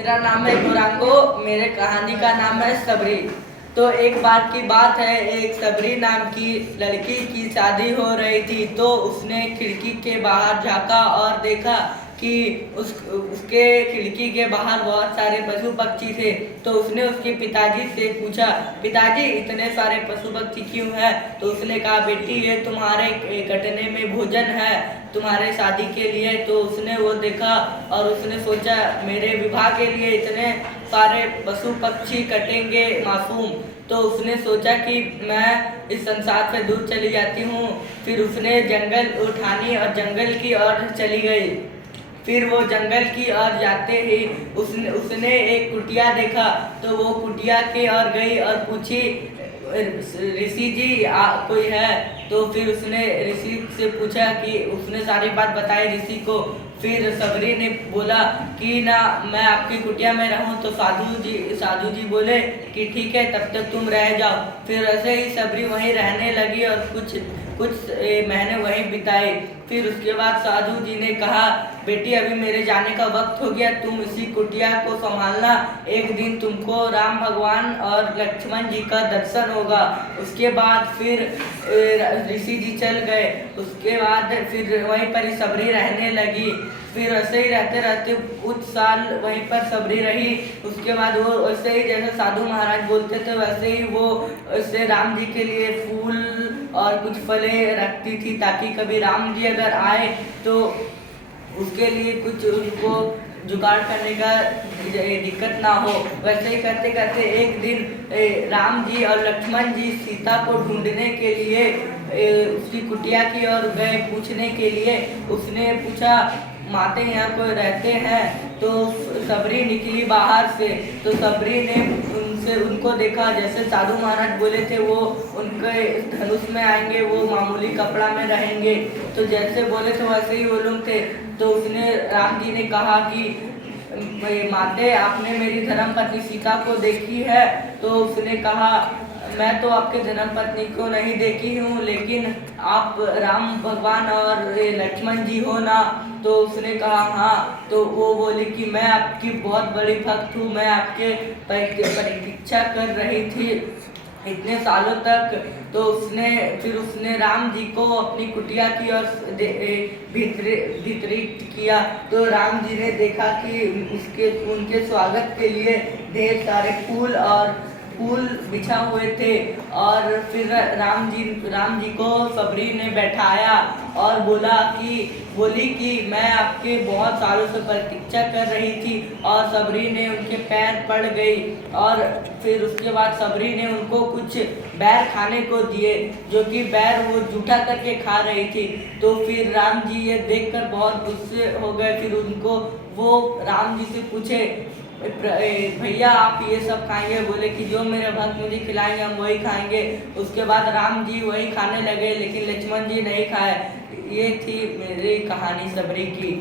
मेरा नाम है गौरांगो। मेरे कहानी का नाम है सबरी। तो एक बार की बात है, एक सबरी नाम की लड़की की शादी हो रही थी। तो उसने खिड़की के बाहर झांका और देखा कि उसके खिड़की के बाहर बहुत सारे पशु पक्षी थे। तो उसने उसके पिताजी से पूछा, पिताजी इतने सारे पशु पक्षी क्यों हैं? तो उसने कहा, बेटी ये तुम्हारे कटने में भोजन है, तुम्हारे शादी के लिए। तो उसने वो देखा और उसने सोचा, मेरे विवाह के लिए इतने सारे पशु पक्षी कटेंगे मासूम। तो उसने सोचा कि मैं इस संसार से दूर चली जाती हूँ। फिर उसने जंगल उठानी और जंगल की ओर चली गई। फिर वो जंगल की ओर जाते ही उसने एक कुटिया देखा। तो वो कुटिया की ओर गई और पूछी, ऋषि जी कोई है? तो फिर उसने ऋषि से पूछा कि उसने सारी बात बताई ऋषि को। फिर सबरी ने बोला कि ना मैं आपकी कुटिया में रहूं। तो साधु जी बोले कि ठीक है, तब तक तुम रह जाओ। फिर ऐसे ही सबरी वहीं रहने लगी और कुछ महीने वहीं बिताए। फिर उसके बाद साधु जी ने कहा, बेटी अभी मेरे जाने का वक्त हो गया, तुम इसी कुटिया को संभालना। एक दिन तुमको राम भगवान और लक्ष्मण जी का दर्शन होगा। उसके बाद फिर ऋषि जी चल गए। उसके बाद फिर वहीं पर ही सबरी रहने लगी। फिर ऐसे ही रहते रहते कुछ साल वहीं पर सबरी रही। उसके बाद वो वैसे ही जैसे साधु महाराज बोलते थे वैसे ही वो ऐसे राम जी के लिए फूल और कुछ फलें रखती थी, ताकि कभी राम जी अगर आए तो उसके लिए कुछ उनको जुगाड़ करने का दिक्कत ना हो। वैसे ही करते करते एक दिन राम जी और लक्ष्मण जी सीता को ढूंढने के लिए उसकी कुटिया की ओर गए पूछने के लिए। उसने पूछा, माते यहाँ कोई रहते हैं? तो सबरी निकली बाहर से। तो सबरी ने उनको देखा, जैसे साधु महाराज बोले थे वो उनके धनुष में आएंगे, वो मामूली कपड़ा में रहेंगे। तो जैसे बोले थे वैसे ही वो लोग थे। तो उसने राम जी ने कहा कि माते आपने मेरी धर्मपत्नी सीता को देखी है? तो उसने कहा, मैं तो आपके धर्मपत्नी को नहीं देखी हूँ, लेकिन आप राम भगवान और लक्ष्मण जी हो ना? तो उसने कहा हाँ। तो वो बोली कि मैं आपकी बहुत बड़ी भक्त हूँ, मैं आपके प्रतीक्षा कर रही थी इतने सालों तक। तो उसने राम जी को अपनी कुटिया की ओर वितरित किया। तो राम जी ने देखा कि उनके स्वागत के लिए ढेर सारे फूल बिछा हुए थे। और फिर राम जी को सबरी ने बैठाया और बोली कि मैं आपके बहुत सालों से प्रतीक्षा कर रही थी। और सबरी ने उनके पैर पड़ गई। और फिर उसके बाद सबरी ने उनको कुछ बैर खाने को दिए, जो कि बैर वो जूठा करके खा रही थी। तो फिर राम जी ये देखकर बहुत गुस्से हो गए। फिर वो राम जी से पूछे, भैया आप ये सब खाएंगे? बोले कि जो मेरे भक्त मुझे खिलाएंगे हम वही खाएंगे। उसके बाद राम जी वही खाने लगे, लेकिन लक्ष्मण जी नहीं खाए। ये थी मेरी कहानी सबरी की।